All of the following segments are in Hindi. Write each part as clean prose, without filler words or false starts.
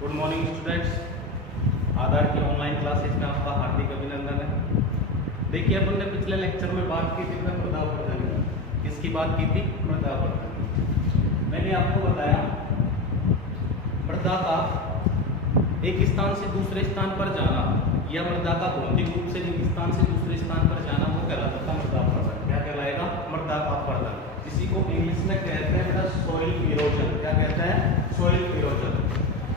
Good morning students. आधार की ऑनलाइन क्लासेज में आपका हार्दिक अभिनंदन है। देखिए, अपन ने पिछले लेक्चर में बात की थी मृदा अपरदन की। किसकी बात की थी? मृदा अपरदन। मैंने आपको बताया मृदा का एक स्थान से दूसरे स्थान पर जाना या मृदा का भौतिक रूप से एक स्थान से दूसरे स्थान पर जाना वो कहलाता था मृदा अपरदन। क्या कहलाएगा? मृदा अपरदन। इसी को इंग्लिश में कहते हैं सॉइल इरोजन। क्या कहते हैं? Soil erosion.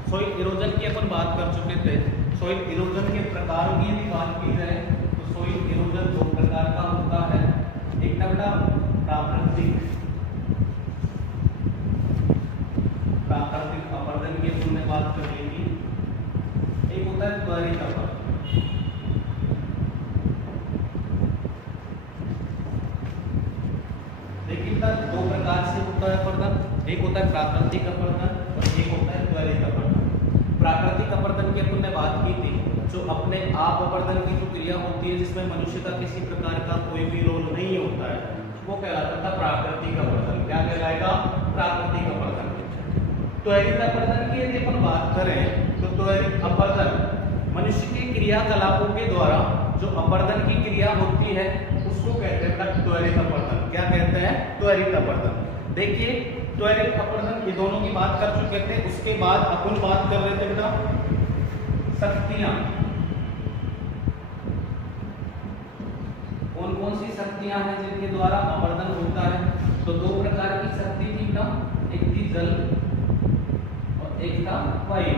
सॉइल इरोजन की अपन बात कर चुके थे। सॉइल इरोजन के प्रकारों की यदि बात की जाए तो सॉइल इरोजन दो प्रकार का होता है। एक बेटा प्राकृतिक अपरदन की अपन ने बात कर ली थी। एक होता है त्वरित अपरदन। देखिए दो प्रकार से होता है अपरदन। एक होता है प्राकृतिक अपरदन और एक होता है त्वरित अपरदन। प्राकृतिक अपरदन की अपन ने बात की थी, जो अपने आप अपरदन की जो क्रिया होती है जिसमें मनुष्य का किसी प्रकार का कोई भी रोल नहीं होता है, वो कहलाता था प्राकृतिक अपरदन। क्या कहलाएगा? प्राकृतिक अपरदन। त्वरित अपरदन की यदि अपन बात करें तो त्वरित अपरदन मनुष्य के क्रियाकलापों के द्वारा जो अपरदन की क्रिया होती है उसको कहते हैं त्वरित अपरदन। क्या कहते हैं? त्वरित अपरदन। देखिए, त्वरित अपरदन ये दोनों की बात कर चुके थे। उसके बाद अपन बात कर रहे थे बेटा शक्तियां। कौन कौन सी शक्तियां हैं जिनके द्वारा अपरदन होता है? तो दो प्रकार की शक्ति थी बेटा, एक थी जल और एक था वायु।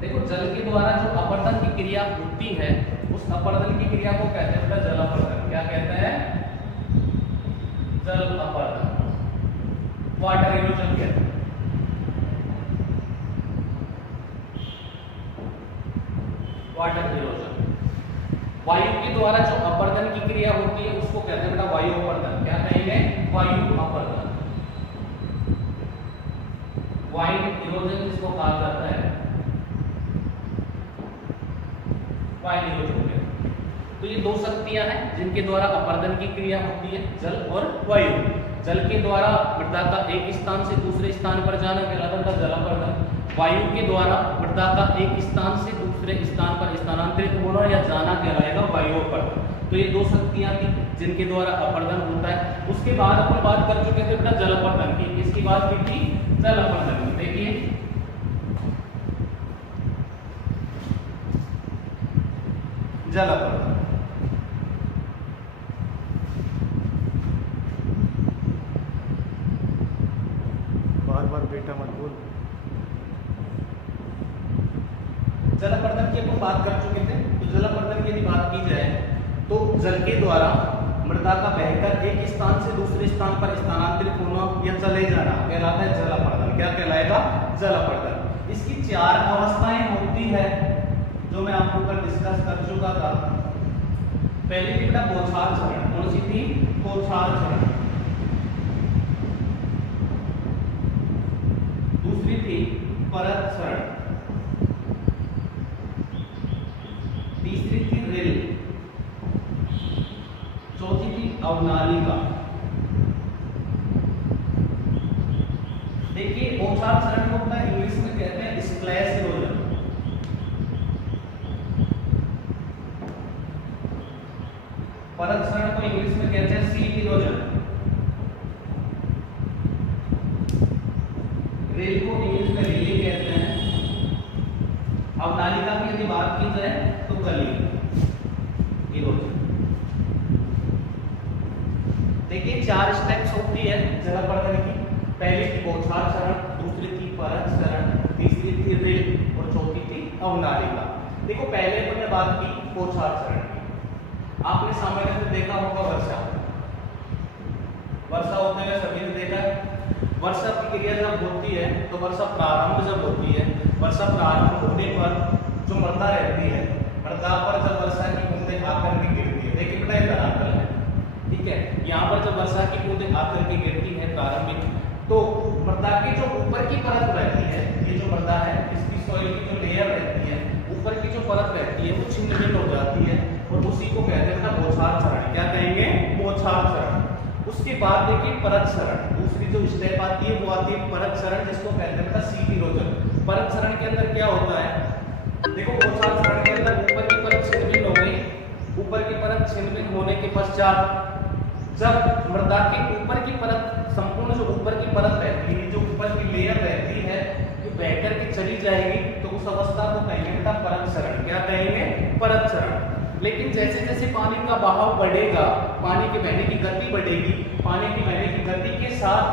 देखो, जल के द्वारा जो अपरदन की क्रिया होती है उस अपरदन की क्रिया को कहते हैं बेटा जल अपरदन। क्या कहते हैं? जल अपरदन। वाटर इरोजन कहते हैं। Water erosion. वायु के द्वारा जो अपरदन की क्रिया होती है उसको कहते हैं बेटा वायु अपरदन। क्या कहेंगे? वायु अपरदन। वायु इरोजन जिसको कहा जाता है वायु इरोजन। तो ये दो शक्तियां हैं जिनके द्वारा अपरदन की क्रिया होती है, जल और वायु। जल के द्वारा मृदा का एक स्थान से दूसरे स्थान पर जाना कहलाता था जल अपरदन। वायु के द्वारा मृदा का एक स्थान से दूसरे स्थान पर स्थानांतरित होना या जाना कहलाएगा वायु अपरदन। तो ये दो शक्तियां थी जिनके द्वारा अपरदन होता है। उसके बाद अपन बात कर चुके थे बेटा जल अपरदन की। इसकी बात की थी जल अपरदन की। देखिए, जल अपरदन बार बेटा मत बोल। जल अपरदन की अपन बात कर चुके थे। तो जल अपरदन की यदि बात की जाए तो जल के द्वारा मृदा का बहकर एक स्थान से दूसरे स्थान पर स्थानांतरित होना या चले जाना कहलाता है जल अपरदन। क्या कहलाएगा? जल अपरदन। इसकी चार अवस्थाएं होती है जो मैं आपको ऊपर डिस्कस कर चुका था। पहली थी बेटा बौछार चरण। कौन सी थी? बौछार चरण। दूसरी थी परत चरण। तीसरी थी रिल। चौथी थी अवनालिका। देखिए, बौछार चरण को अपना इंग्लिश में कहते हैं स्प्लैश इरोजन। परत चरण को इंग्लिश में कहते हैं सीट इरोजन। रेल को इंग्लिश में रेलिंग कहते हैं। अवनालिका की यदि बात की जाए तो गली इरोजन। देखिए, चार स्टेप्स होती है जल अपरदन की। पहली थी बौछार चरण, दूसरी थी परत चरण, तीसरी थी रेल और चौथी थी अवनालिका। देखो, पहले हमने बात की बौछार चरण की। आपने सामान्य से देखा होगा वर्षा होते हुए सभी ने देखा है। वर्षा की क्रिया जब होती है तो वर्षा प्रारंभ जब होती है, वर्षा प्रारंभ होने पर जो मृदा रहती है, मृदा पर जब वर्षा की बूंदें आकर के गिरती है। देखिए बेटा, ये धरातल है, ठीक है। यहाँ पर जब वर्षा की बूंदें आकर के गिरती है प्रारंभिक, तो मृदा की जो ऊपर की परत रहती है, ये जो मृदा है इसकी सॉइल की जो लेयर रहती है, ऊपर की जो परत रहती है वो छिन्न भिन्न हो जाती है और उसी को कहते हैं बौछार चरण। क्या कहेंगे? बौछार चरण। उसके बाद देखिए परत चरण। दूसरी जो स्टेप आती है वो आती है परत क्षरण, जिसको कहते हैं सीटी रोचन। परत क्षरण के अंदर क्या होता है, देखो गोचार क्षरण के अंदर ऊपर की परत छिन्न हो गई। ऊपर की परत छिन्न होने के पश्चात जब मृदा के ऊपर की परत, संपूर्ण जो ऊपर की परत रहती है, जो ऊपर की लेयर रहती है, जो बहकर के चली जाएगी, तो उस अवस्था को कहेंगे बेटा परत क्षरण। क्या कहेंगे? परत क्षरण। लेकिन जैसे जैसे पानी का बहाव बढ़ेगा, पानी के बहने की गति बढ़ेगी, पानी की बहने की गति के साथ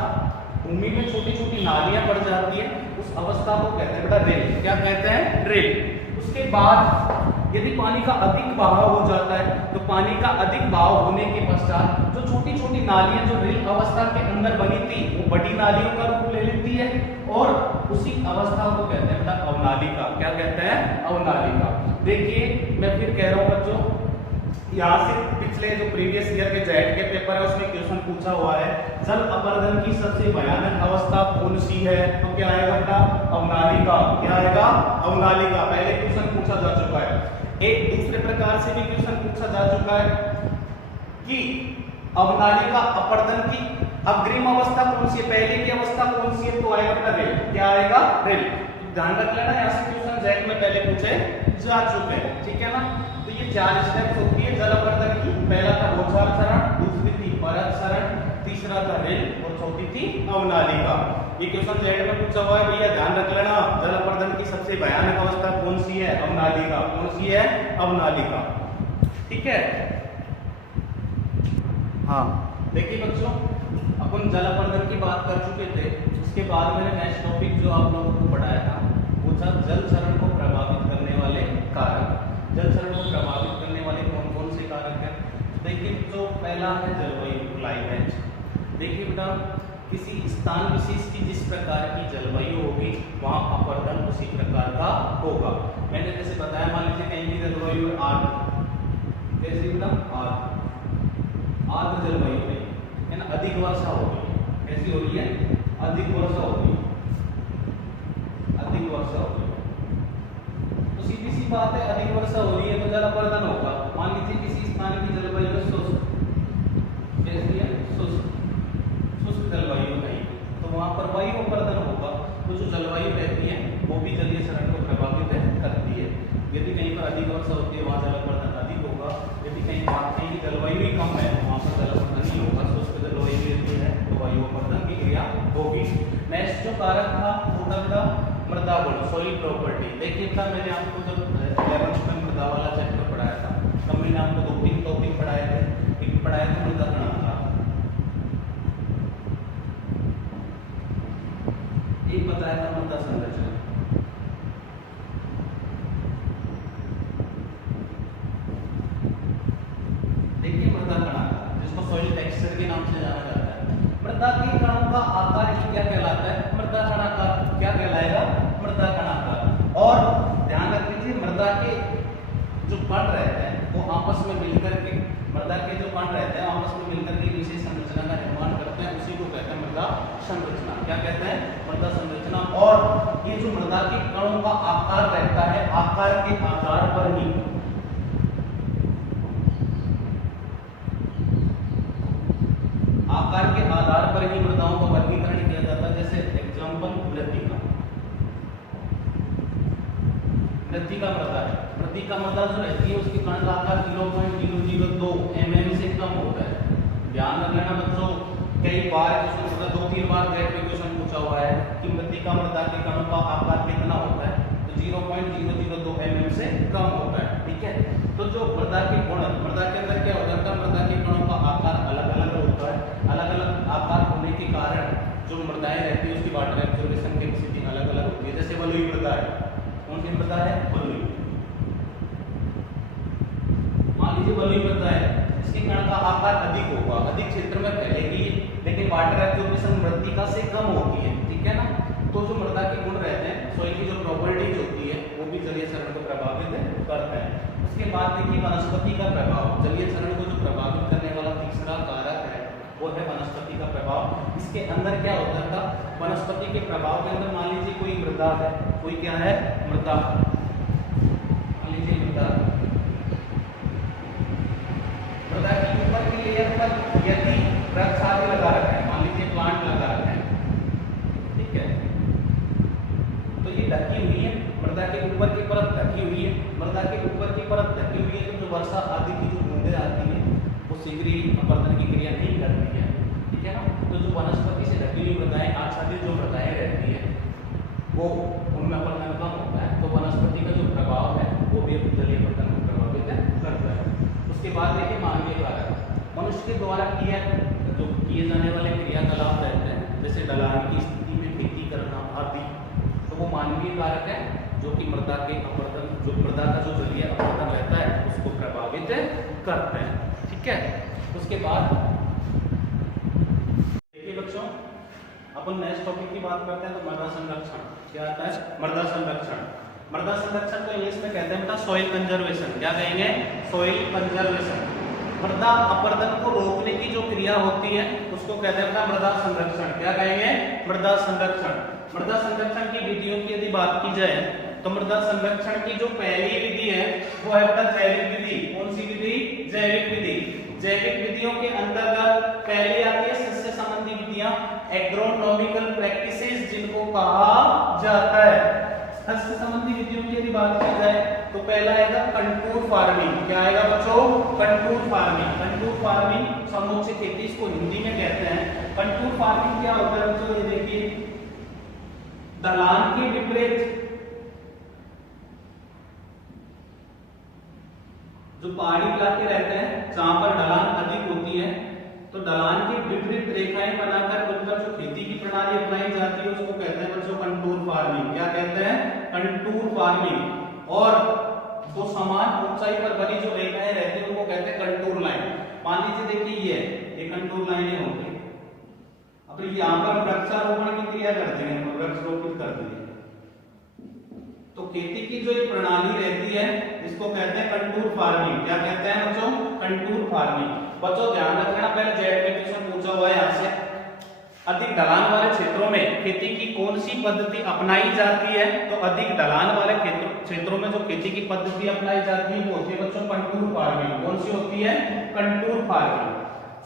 भूमि में छोटी छोटी नालियां पड़ जाती है, उस अवस्था को कहते हैं बेटा रेल। क्या कहते हैं? रेल। उसके बाद यदि पानी का अधिक बहाव हो जाता है, तो पानी का अधिक बहाव होने के पश्चात जो छोटी छोटी नालियां जो रेल अवस्था के अंदर बनी थी, वो बड़ी नालियों का रूप ले लेती है, और उसी अवस्था को कहते हैं बेटा अवनालिका। क्या कहते हैं? अवनालिका। देखिए मैं फिर कह रहा हूं बच्चों, यहाँ से पिछले जो प्रीवियस ईयर के जेट के पेपर है उसमें क्वेश्चन पूछा हुआ है, जल अपरदन की सबसे भयानक अवस्था कौन सी है? तो क्या आएगा बेटा? अवनालिका। क्या आएगा? अवनालिका। पहले क्वेश्चन पूछा जा चुका है। एक दूसरे प्रकार से भी क्वेश्चन पूछा जा चुका है कि अवनालिका अपरदन की अग्रिम अवस्था कौन सी है, पहले की अवस्था कौन सी है? तो आएगा बेटा रेल। क्या आएगा? रेल। ध्यान रख लेना, यहाँ से क्वेश्चन जेट में पहले पूछे जा चुके हैं, ठीक है ना। तो ये 4 स्टेप्स होती है जल अपरदन की। पहला था गोचार क्षरण, दूसरी थी परत क्षरण, तीसरा था रेल, और चौथी थी अवनालिका। ये क्वेश्चन जेड में पूछा हुआ है, भैया ध्यान रख लेना, जल अपरदन की सबसे भयानक अवस्था कौन सी है? अवनालिका। कौन सी है? अवनालिका। ठीक है। हाँ देखिए बच्चों, अपन जल अपरदन की बात कर चुके थे। उसके बाद मैंने नेक्स्ट टॉपिक जो आप लोगों को पढ़ाया था वो था जल क्षरण को प्रभावित करने वाले कारक। जल क्षरण को प्रभावित करने वाले कौन कौन से कारक हैं? देखिए जो पहला है जलवायु, क्लाइमेट। देखिए बेटा, किसी स्थान विशेष की जिस प्रकार की जलवायु होगी वहाँ अपरदन उसी प्रकार का होगा। मैंने जैसे बताया, मान लीजिए कहीं की जलवायु है आर्द्र, जैसे बेटा आर्द्र जलवायु है ना, अधिक वर्षा होगी। कैसी हो रही है? अधिक वर्षा होगी, अधिक वर्षा होगी। तो सीधी सी बात है, अधिक वर्षा हो रही है तो जल अपरदन होगा। मान लीजिए किसी स्थान की जलवायु है शुष्क, कैसी है? शुष्क जलवायु है, तो वहां पर वायु अपरदन होगा। तो जो जलवायु रहती है वो भी जलीय क्षरण को प्रभावित करती है। यदि कहीं पर अधिक वर्षा होती है वहां जल अपरदन अधिक होगा। यदि कहीं की जलवायु ही कम है वहां पर जल अपरदन नहीं होगा। शुष्क जलवायु रहती है तो वायु अपरदन की क्रिया होगी। नेक्स्ट जो कारक था वो था मृदा गुण, सॉइल प्रॉपर्टी। देखिए था मैंने आपको जब 11th में मृदा वाला चैप्टर पढ़ाया था तब मैंने आपको 2-3 टॉपिक पढ़ाए थे। एक पढ़ाया था मृदा कणांक, एक बताया था मृदा संरचना। देखिए मृदा कणांक, जिसको सॉइल टेक्सचर के नाम से जाना जाता है। मृदा के कणों का आकार क्या कहलाता है? मृदा कणाकार। क्या कहलाएगा? मृदा कणाकार। और ध्यान रख लीजिए, मृदा के जो कण रहते हैं वो आपस में मिलकर के, मृदा के जो कण रहते हैं आपस में मिलकर के विशेष संरचना का निर्माण करते हैं, उसी को कहते हैं मृदा संरचना। क्या कहते हैं? मृदा संरचना। और ये जो मृदा के कणों का आकार रहता है, आकार के आधार पर ही मृदाओं का वर्गीकरण किया जाता है। जैसे एग्जाम्पल मृत्तिका, मृत्तिका मृदा है। मृत्तिका मृदा जो रहती है उसके कण का आकार 0.002 mm से कम होता है। ध्यान रख लेना बच्चों, कई बार क्वेश्चन 2-3 बार जेट में क्वेश्चन पूछा हुआ है कि मृत्तिका मृदा के कणों का आकार कितना होता है, तो 0.002 mm से कम होता है। ठीक है। तो जो मृदा के गुण, मृदा के अंदर क्या होता है? मृदा के कणों का आकार अलग अलग होता है। अलग अलग आकार होने के कारण जो मृदाएं रहती है उसकी वाटर एब्जॉर्प्शन कैपेसिटी अलग अलग होती है। जैसे बलुई मृदा है, कौन सी मृदा है? बलुई। मान लीजिए बलुई मृदा है, इसके कण का आकार अधिक होगा, अधिक क्षेत्र में फैलेगी, लेकिन वाटर एब्जॉर्प्शन मृत्तिका से कम होती है। ठीक है ना। तो जो मृदा के गुण रहते हैं, सॉइल की जो प्रॉपर्टीज होती है वो भी जलीय क्षरण को प्रभावित करते हैं। उसके बाद देखिए वनस्पति का प्रभाव। जलीय क्षरण को जो प्रभावित करने वाला तीसरा कारक है वो है वनस्पति का प्रभाव। इसके अंदर क्या होता था? वनस्पति के प्रभाव के अंदर मान लीजिए कोई मृदा है, कोई क्या है? मृदा। मान लीजिए मृदा, मृदा की ऊपर की लेयर पर यदि वृक्ष आदि लगा रखा है, मान लीजिए प्लांट लगा रखा है, तो ये ढकी हुई है, मृदा के ऊपर की परत ढकी हुई है, मृदा के ऊपर की परत ढकी हुई है, तो जो वर्षा आदि की जो बूंदें आती हैं वो शीघ्र ही अपरदन की क्रिया नहीं करती है, ठीक है ना। तो जो वनस्पति से ढकी हुई मृदाएं, आच्छादित जो मृदाएं रहती है वो उनमें अपरदन कम होता है, तो वनस्पति का जो प्रभाव है वो भी जलीय अपरदन को प्रभावित करता है। उसके बाद देखिए मानवीय कारक, मनुष्य के द्वारा किए जाने वाले क्रियाकलाप रहते हैं, जैसे ढलान की स्थिति में खेती करना आदि, तो वो मानवीय कारक है जो कि मृदा के अपरदन, जो मृदा का जो जलीय अपरदन रहता है उसको प्रभावित करते हैं, ठीक है। उसके बाद देखिए बच्चों, अपन नेक्स्ट टॉपिक की बात करते हैं, तो मृदा संरक्षण क्या आता है, मृदा संरक्षण। मृदा संरक्षण को इंग्लिश में कहते हैं बेटा सॉइल कंजर्वेशन, क्या कहेंगे, सॉइल कंजर्वेशन। मृदा अपरदन को रोकने की जो क्रिया होती है उसको कहते हैं मृदा संरक्षण, क्या कहेंगे, मृदा संरक्षण। मृदा संरक्षण की विधियों की यदि बात की जाए तो मृदा संरक्षण की जो पहली विधि है वो है बेटा जैविक विधि। कौन सी विधि, जैविक विधि। जैविक विधियों के अंतर्गत पहली आती है सस्य संबंधी विधियां, एग्रोनॉमिकल प्रैक्टिसेस जिनको कहा जाता है। सस्य संबंधी विधियों की यदि बात की जाए तो पहला आएगा कंटूर फार्मिंग, क्या आएगा बच्चों, कंटूर फार्मिंग। कंटूर फार्मिंग समोच्च खेती इसको हिंदी में कहते हैं। कंटूर फार्मिंग क्या होता है बच्चों, ये देखिए, ढलान के विपरीत जो पहाड़ी इलाके रहते हैं जहां पर ढलान अधिक होती है, तो ढलान के विपरीत रेखाएं बनाकर उन पर जो खेती की प्रणाली अपनाई जाती है उसको कहते हैं बच्चों कंटूर फार्मिंग। क्या कहते हैं, कंटूर फार्मिंग। और जो समान ऊंचाई पर बनी जो रेखाएं रहती हैं उनको कहते हैं कंटूर लाइन। मान लीजिए देखिए ये कंटूर लाइनें होती है, अब यहाँ पर वृक्षारोपण की क्रिया करते हैं, वृक्ष रोपित करते हैं, तो खेती की जो ये प्रणाली रहती है इसको कहते हैं कंटूर फार्मिंग। क्या कहते हैं बच्चों, कंटूर फार्मिंग। बच्चों ध्यान रखना, पहले जेड में क्वेश्चन पूछा हुआ है यहाँ से, अधिक ढलान वाले क्षेत्रों में खेती की कौन सी पद्धति अपनाई जाती है, तो अधिक ढलान वाले क्षेत्रों में जो खेती की पद्धति अपनाई जाती है वो होती है बच्चों कंटूर फार्मिंग। कौन सी होती है, कंटूर फार्मिंग।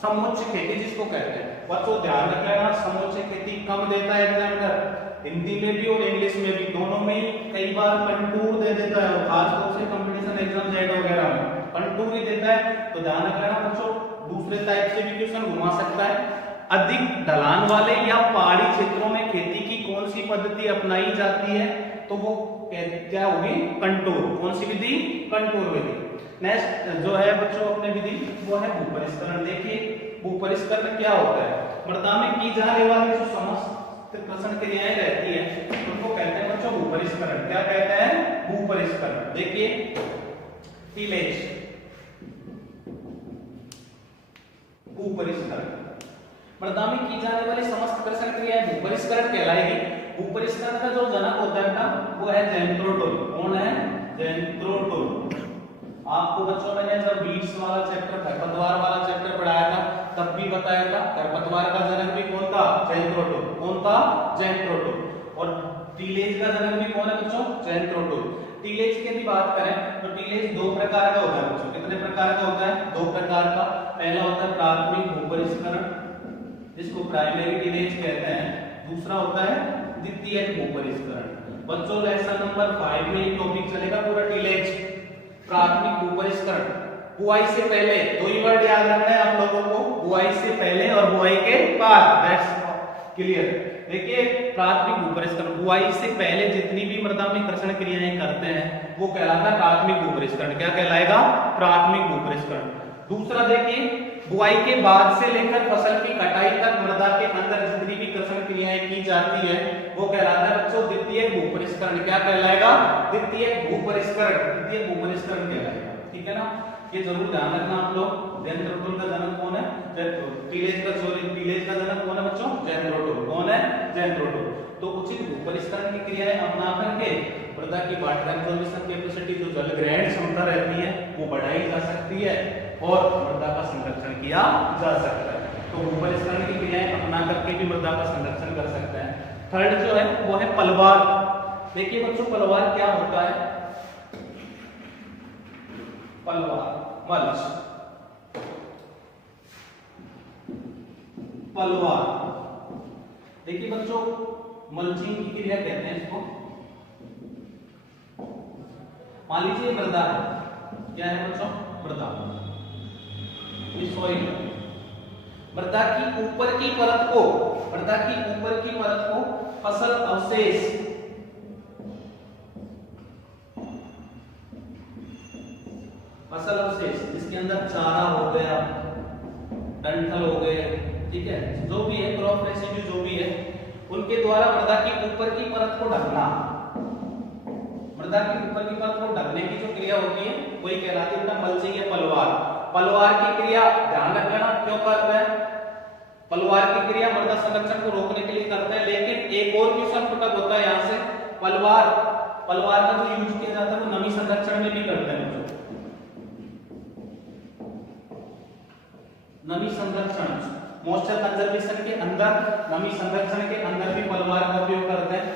समोच्च खेती जिसको कहते हैं, बच्चों ध्यान रख लेना, समोच्च खेती कम देता है एग्जामिनर, हिंदी में भी और इंग्लिश में भी, दोनों में कई बार कंटूर दे देता है, और खासतौर से कंपटीशन एग्जाम जेड वगैरह में कंटूर ही देता है। तो ध्यान रखना बच्चों, दूसरे टाइप से भी क्वेश्चन घुमा सकता है। अधिक ढलान वाले या पहाड़ी क्षेत्रों में खेती की कौन सी पद्धति अपनाई जाती है, तो वो क्या होगी, कंटूर। कौन सी विधि, कंटूर विधि। नेक्स्ट जो है बच्चों अपने विधि वो है भूपरिष्करण। देखिए भूपरिष्करण क्या होता है, मृदा में की जाने वाली जो समस्त प्रश्न क्रियाएं रहती है उनको कहते हैं बच्चों भूपरिष्करण। क्या कहते हैं, भूपरिष्करण। देखिए टिलेज, भूपरिष्करण, मृदा में की जाने वाली समस्त कृषि क्रियाएं भूपरिष्करण कहलाएगी। भूपरिष्करण का जो जनक होता है ना वो है ज़ेंथ्रोटोल। कौन है, ज़ेंथ्रोटोल। आपको बच्चों मैंने जब बीड्स वाला चैप्टर, खरपतवार वाला चैप्टर पढ़ाया था तब भी बताया था खरपतवार का जनक भी कौन था, ज़ेंथ्रोटोल। कौन था, ज़ेंथ्रोटोल। और टीलेज का जनक भी कौन है बच्चों, ज़ेंथ्रोटोल। टीलेज की यदि बात करें तो टीलेज दो प्रकार का होता है बच्चों। कितने प्रकार का होता है, दो प्रकार का। पहला होता है प्राथमिक भूपरिष्करण जिसको प्राइमरी टीलेज कहते हैं, दूसरा होता है द्वितीयक भूपरिष्करण। बच्चों लेसन नंबर 5 में ये टॉपिक चलेगा पूरा टीलेज, प्राथमिक भूपरिष्करण। बुआई से पहले, दो ही वर्ड याद रखना है आप लोगों को, बुआई से पहले और बुआई के बाद, दैट्स क्लियर। देखिए प्राथमिक भूपरिष्करण, बुआई से पहले जितनी भी मृदा में कृषि क्रियाएं करते हैं वो कहलाता है प्राथमिक भूपरिष्करण। क्या कहलाएगा, प्राथमिक भूपरिष्करण। दूसरा देखिए बुआई के बाद से लेकर फसल की कटाई तक मृदा के अंदर जितनी भी कृषि क्रियाएं की जाती है वो कहलाता है बच्चों द्वितीयक भूपरिष्करण। क्या कहलाएगा, द्वितीयक भूपरिष्करण, द्वितीयक भूपरिष्करण कहलाएगा, ठीक है ना। ये जरूर ध्यान रखना आप लोग। ज़ेंथ्रोटोल का जनक कौन है, टीलेज का, सॉरी टीलेज का जनक कौन है बच्चों, ज़ेंथ्रोटोल। कौन है, ज़ेंथ्रोटोल। तो उचित भूपरिष्करण की क्रियाएं अपना करके मृदा की वाटर एब्जॉर्प्शन कैपेसिटी, जो जल ग्रहण क्षमता रहती है वो बढ़ाई जा सकती है और मृदा का संरक्षण किया जा सकता है। तो भूपरिष्करण की क्रियाएं अपना करके भी मृदा का संरक्षण कर सकते हैं। थर्ड जो है वो है पलवार। देखिए बच्चों पलवार क्या होता है, पलवार, मल्च, पलवार। देखिए बच्चों मल्चिंग की क्रिया कहते हैं इसको, मान लीजिए मृदा है, क्या है बच्चों? मृदा, ये सॉइल। मृदा की ऊपर की परत को, मृदा की ऊपर की परत को फसल अवशेष, फसल अवशेष जिसके अंदर चारा हो गया, डंठल हो गए, ठीक है, जो भी है क्रॉप रेसिड्यू जो भी है, उनके द्वारा मृदा की ऊपर की परत को ढकना। मृदा की ऊपर की परत को ढकने की जो क्रिया होती है वही कहलाती है मल्चिंग या पलवार। पलवार की क्रिया ध्यान रखना क्यों कर रहे हैं? पलवार की क्रिया मृदा संरक्षण को रोकने के लिए करते हैं, लेकिन एक और क्वेश्चन प्रकट होता है यहाँ से, पलवार, पलवार का जो यूज किया जाता है वो नमी संरक्षण में भी करते हैं बच्चों। नमी संरक्षण, मॉइस्चर कंजर्वेशन के अंदर, नमी संरक्षण के अंदर भी पलवार का उपयोग करते हैं।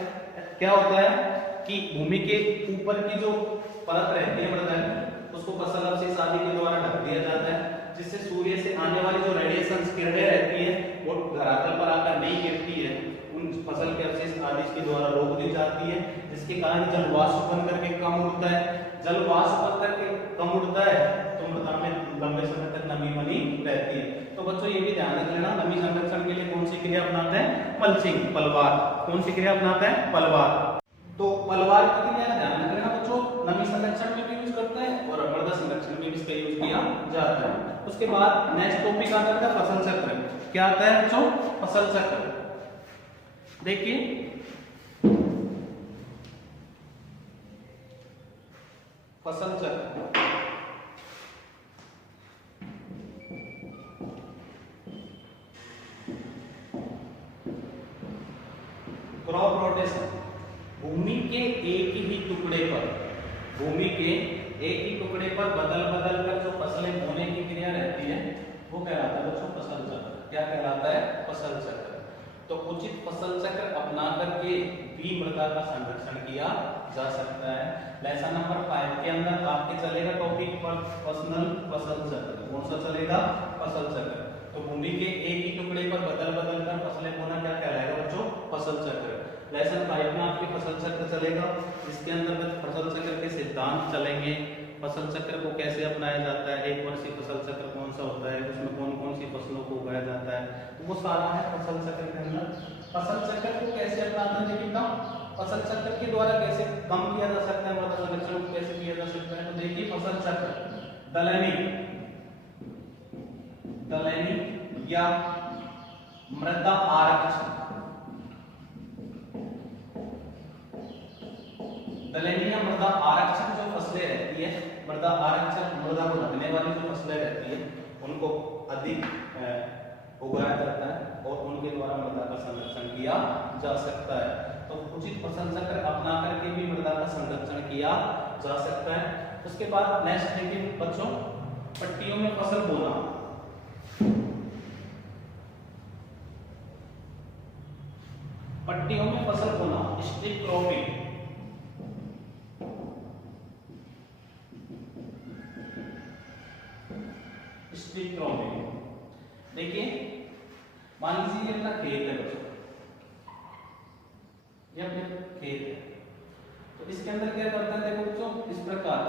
क्या होता है कि भूमि के ऊपर की जो परत रहती है मृदा की, उसको फसल अवशेष आदि के द्वारा ढक दिया जाता है, जिससे सूर्य से आने वाली जो रेडिएशन किरणें रहती है वो धरातल पर आकर नहीं गिरती है, उन फसल के अवशेष आदि के द्वारा रोक दी जाती है, जिसके कारण जल वाष्प बन करके कम उड़ता है। जल वाष्प बन करके कम उड़ता है तो मृदा में लंबे समय तक नमी बनी रहती है। तो बच्चों ये भी ध्यान रख लेना, नमी संरक्षण के लिए कौन सी क्रिया अपनाते हैं? मल्चिंग, पलवार। कौन सी क्रिया अपनाते हैं? पलवार। तो पलवार की क्रिया का ध्यान रख लेना बच्चों, नमी संरक्षण में भी यूज करते हैं और मृदा संरक्षण में भी इसका यूज किया जाता है। उसके बाद नेक्स्ट टॉपिक आता है फसल चक्र। क्या आता है बच्चों? फसल चक्र। देखिए फसल चक्र, क्रॉप रोटेशन, भूमि के एक ही टुकड़े पर, भूमि के एक ही टुकड़े पर बदल बदल कर जो फसलें बोने की क्रिया रहती है वो कहलाता है बच्चों फसल चक्र। क्या कहलाता है? फसल चक्र। तो उचित फसल चक्र अपना करके भी मृदा का संरक्षण किया जा सकता है। लेसन नंबर 5 के अंदर आपके चलेगा टॉपिक पर पर्सनल फसल चक्र। कौन सा चलेगा? फसल चक्र। तो भूमि के एक ही टुकड़े पर बदल बदल कर फसलें बोना क्या कहलाएगा बच्चों? फसल चक्र। लेसन 5 में आपके फसल चक्र चलेगा, इसके अंतर्गत फसल चक्र के सिद्धांत चलेंगे, फसल चक्र को कैसे अपनाया जाता है, एक वर्षीय फसल चक्र कौन सा होता है, उसमें कौन कौन सी फसलों को उगाया जाता है, तो वो सारा है फसल चक्र के अंदर। फसल चक्र को कैसे अपनाते हैं देखिए, फसल चक्र के द्वारा कैसे कम किया जा सकता है, मृदा संरक्षण को कैसे किया जा सकता है। तो देखिए फसल चक्र, दलहनी, दलहनी या मृदा आरक्षण, दलहनी या मृदा आरक्षण जो फसलें रहती है, मृदा आरक्षण, मृदा को ढकने वाली जो फसलें रहती है उनको अधिक उगाया जाता है और उनके द्वारा मृदा का संरक्षण किया जा सकता है। तो उचित फसल चक्र अपना करके भी मृदा का संरक्षण किया जा सकता है। उसके बाद नेक्स्ट देखिए बच्चों, पट्टियों में फसल बोना। पट्टियों में फसल बोना, स्ट्रिप क्रॉपिंग, स्ट्रिप क्रॉपिंग। देखिए मान लीजिए ये अपना खेत है बच्चों, ये अपना खेत है, तो इसके अंदर क्या करता है देखो बच्चों, इस प्रकार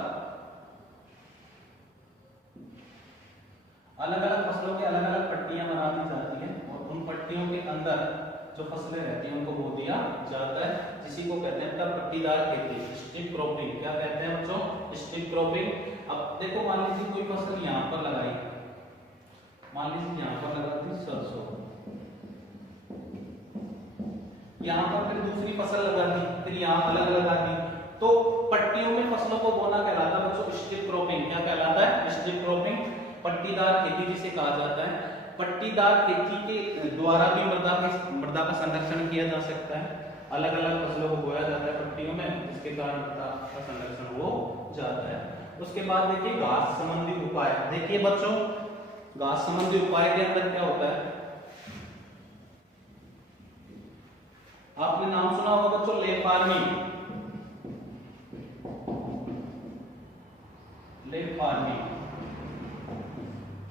अलग अलग फसलों की अलग अलग पट्टियां बना दी जाती हैं और उन पट्टियों के अंदर जो फसलें रहती हैं उनको बो दिया जाता है, जिसी को कहते हैं पट्टीदार खेती, स्ट्रिप क्रॉपिंग। क्या कहते हैं बच्चों? Strip cropping. अब देखो मान लीजिए कोई फसल यहाँ पर लगाई, मान लीजिए यहाँ पर लगा दी सरसों, यहाँ पर फिर दूसरी फसल लगा दी, फिर यहाँ अलग लगा दी, तो पट्टियों में फसलों को बोना कहलाता है बच्चों स्ट्रिप क्रॉपिंग। क्या कहलाता है? स्ट्रिप क्रॉपिंग, पट्टीदार खेती जिसे कहा जाता है। पट्टीदार खेती के द्वारा भी मृदा का संरक्षण किया जा सकता है, अलग अलग फसलों को बोया जाता है पट्टियों में, जिसके कारण मृदा का संरक्षण हो जाता है। उसके बाद देखिए घास संबंधी उपाय। देखिए बच्चों घास संबंधी उपाय के अंदर क्या होता है, आपने नाम सुना होगा बच्चों लेप फार्मिंग, लेप फार्मिंग,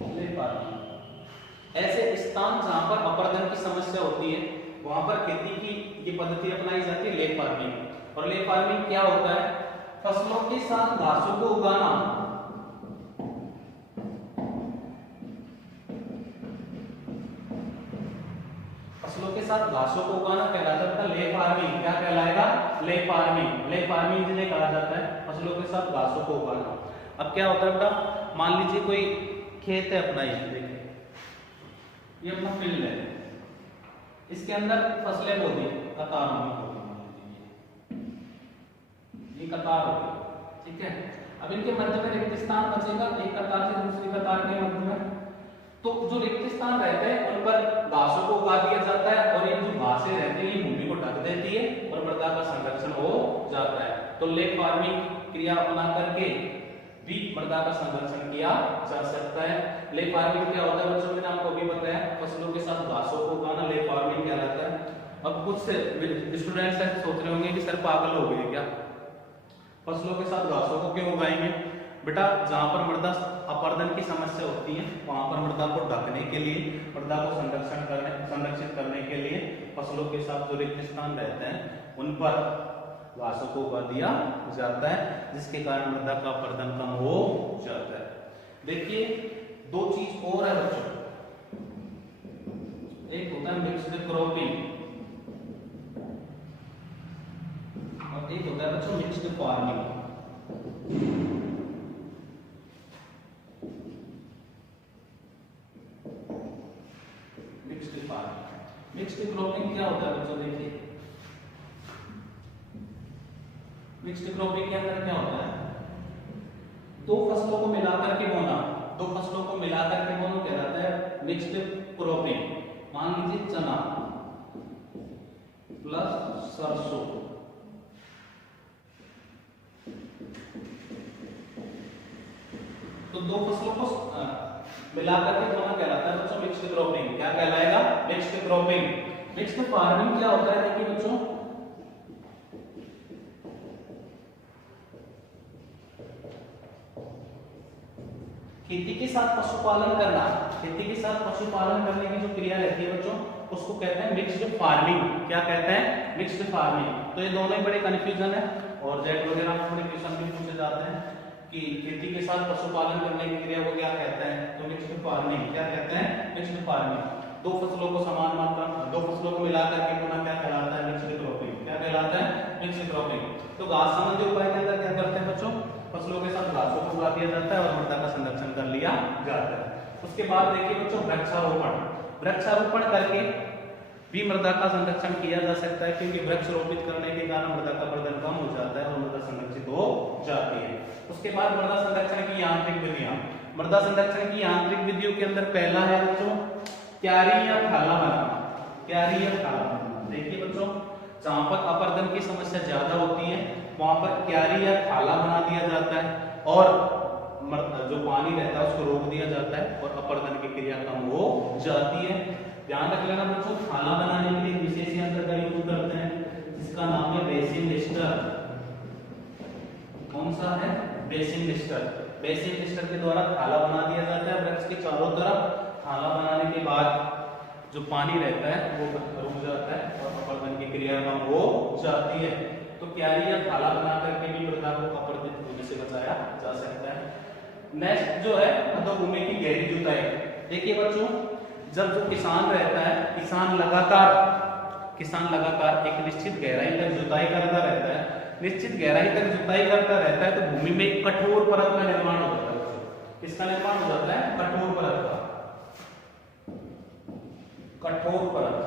लेप फार्मिंग। ऐसे स्थान जहां पर अपर्दन की समस्या होती है वहां पर खेती की ये पद्धति अपनाई जाती है लेप फार्मिंग। और लेप फार्मिंग क्या होता है? फसलों के साथ घासों को उगाना फसलों के साथ घासों को उगाना कहलाता है ले फार्मिंग। क्या कहलाएगा? Ley farming. ले फार्मिंग जिन्हें कहा जाता है फसलों के साथ घासों को उगाना। अब क्या होता है बेटा, मान लीजिए कोई खेत है अपना, ये देखिए ये अपना फील्ड है, इसके अंदर फसलें बो दी कतार में, ये कतार हो गई, ठीक है। अब इनके मध्य में रिक्त स्थान बचेगा, एक कतार से दूसरी कतार के मध्य में, तो जो रिक्त स्थान रहते हैं उन पर घासों को उगा दिया जाता है और ये जो घासें रहती है ये भूमि को ढक देती है और मृदा का संरक्षण हो जाता है। तो लेक फार्मिंग क्रिया अपना करके भी मृदा का संरक्षण किया जा सकता है। लेक फार्मिंग क्या होता है बच्चों, मैंने आपको अभी बताया, फसलों के साथ घासों को उगाना लेक फार्मिंग कहलाता है। अब कुछ स्टूडेंट्स सोच रहे होंगे कि सर पागल हो गए क्या, फसलों के साथ घासों को क्यों उगाएंगे? बेटा जहां पर मृदा अपरदन की समस्या होती है वहां पर मृदा को ढकने के लिए, मृदा को संरक्षित करने के लिए फसलों के साथ जो रिक्त स्थान रहते हैं उन पर घासों को उगा दिया जाता है, जिसके कारण मृदा का अपरदन कम हो जाता है। देखिए दो चीज और है बच्चों, एक होता है मिक्स्ड क्रॉपिंग और एक होता है बच्चों मिक्स्ड फार्मिंग। मिक्स्ड क्रॉपिंग क्या होता है बच्चों, देखिए मिक्स्ड क्रॉपिंग के अंदर क्या होता है, दो फसलों को मिलाकर के बोना, दो फसलों को मिलाकर के बोना कहलाता है मिक्स्ड क्रॉपिंग। मान लीजिए चना प्लस सरसों, तो दो फसलों को मिलाकर के बोना कहलाता है बच्चों मिक्स्ड क्रॉपिंग। क्या कहलाएगा? Mixed cropping. मिक्स्ड फार्मिंग क्या होता है, देखिए बच्चों खेती के साथ पशुपालन करना, खेती के साथ पशुपालन करने की जो क्रिया रहती है बच्चों उसको कहते हैं मिक्स्ड फार्मिंग। क्या कहते हैं? Mixed farming. तो ये दोनों ही बड़े कंफ्यूजन है और जेट वगैरह में बड़े क्वेश्चन भी पूछे जाते हैं कि खेती के साथ पशुपालन करने की क्रिया को क्या कहते हैं, तो मिक्स्ड फार्मिंग। क्या कहते हैं? Mixed farming. दो फसलों को समान मात्रा, दो फसलों को मिलाकर के पुनः क्या कहलाता है? Mixed cropping. क्या कहलाता है? Mixed cropping. तो घास संबंधी उपाय के अंदर क्या करते हैं बच्चों, फसलों के साथ घासों को उगा दिया जाता है और मृदा का संरक्षण कर लिया जाता है। उसके बाद देखिए बच्चों वृक्षारोपण। वृक्षारोपण करके भी मृदा का संरक्षण किया जा सकता है, क्योंकि वृक्ष रोपित करने के कारण मृदा का अपरदन कम हो जाता है और मृदा संरक्षित हो जाती है। उसके बाद मृदा संरक्षण की यांत्रिक विधियां। मृदा संरक्षण की यांत्रिक विधियों के अंदर पहला है बच्चों क्यारी या थाला बनाना। क्यारी या थाला बनाना। देखिए बच्चों जहां पर अपरदन की समस्या ज्यादा होती है वहां पर क्यारी या थाला बना दिया जाता है और जो पानी रहता है उसको रोक दिया जाता है और अपरदन की क्रिया कम हो जाती है। ध्यान रख लेना बच्चों, थाला बनाने के लिए विशेष यंत्र का यूज करते हैं जिसका नाम है बेसिन लिस्टर। कौन सा है? Basin Leicester. बेसिन लिस्टर के द्वारा थाला बना दिया जाता है वृक्ष के चारों तरफ। थाला बनाने के बाद जो पानी रहता है वो रुक जाता है और अपरदन की क्रिया कम हो जाती है। तो क्यारी या थाला बना करके भी मृदा को अपरदित होने से बचाया जा सकता है। नेक्स्ट जो है अधोभूमि की गहरी जुताई। देखिए बच्चों जब जो किसान रहता है, किसान लगातार एक निश्चित गहराई तक जुताई करता रहता है, निश्चित गहराई तक जुताई करता रहता है तो भूमि में एक कठोर परत का निर्माण हो जाता है। किसका निर्माण हो जाता है? कठोर परत का। कठोर परत,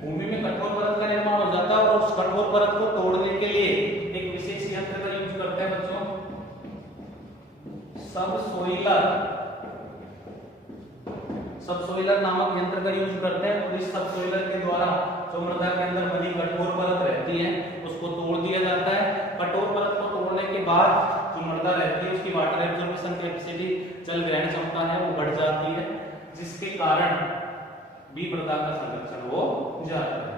भूमि में कठोर परत का निर्माण हो जाता है और उस कठोर परत को तोड़ने के लिए एक विशेष यंत्र का यूज करते हैं बच्चों सबसोइलर नामक यंत्र का यूज करते हैं। और इस सबसोइलर के द्वारा जो मृदा के अंदर बनी कठोर परत रहती है उसको तोड़ दिया जाता है। कठोर परत को तोड़ने के बाद जो मृदा रहती है उसकी वाटर एब्जॉर्प्शन कैपेसिटी, जल ग्रहण क्षमता है वो बढ़ जाती है, जिसके कारण भी मृदा का संरक्षण हो जाता है।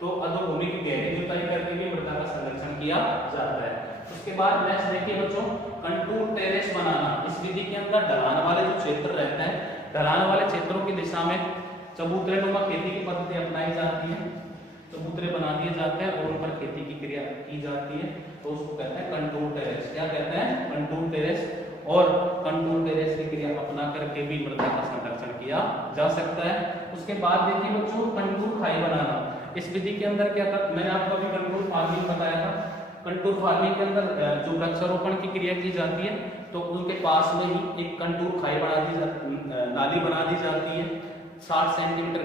तो अधोभूमि की गहरी जुताई करके भी मृदा का संरक्षण किया जाता है। उसके बाद नेक्स्ट देखिए बच्चों कंटूर टेरेस बनाना। इस विधि के अंदर ढलान वाले जो क्षेत्र रहते हैं, ढलान वाले क्षेत्रों की दिशा में चबूतरेनुमा खेती की पद्धति अपनाई जाती है। चबूतरे बना दिए जाते हैं और उन पर खेती की क्रिया की जाती है, तो उसको कहते हैं कंटूर टेरेस। क्या कहते हैं? Contour terrace. और कंटूर टेरेस की क्रिया अपना करके भी मृदा का संरक्षण किया जा सकता है। उसके बाद देखिए बच्चों, कंटूर खाई बनाना। इस विधि के अंदर क्या था, मैंने आपको अभी कंटूर फार्मिंग बताया था। कंटूर फार्मिंग के अंदर जो वृक्षारोपण की क्रिया की जाती है, तो उनके पास में ही एक कंटूर खाई बना दी जाती, नाली बना दी जाती है, 60 सेंटीमीटर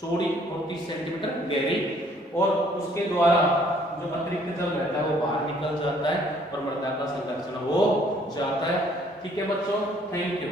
चौड़ी और 30 सेंटीमीटर गहरी, और उसके द्वारा जो अतिरिक्त जल रहता है वो बाहर निकल जाता है और मृदा का संरक्षण हो जाता है। ठीक है बच्चों, थैंक यू।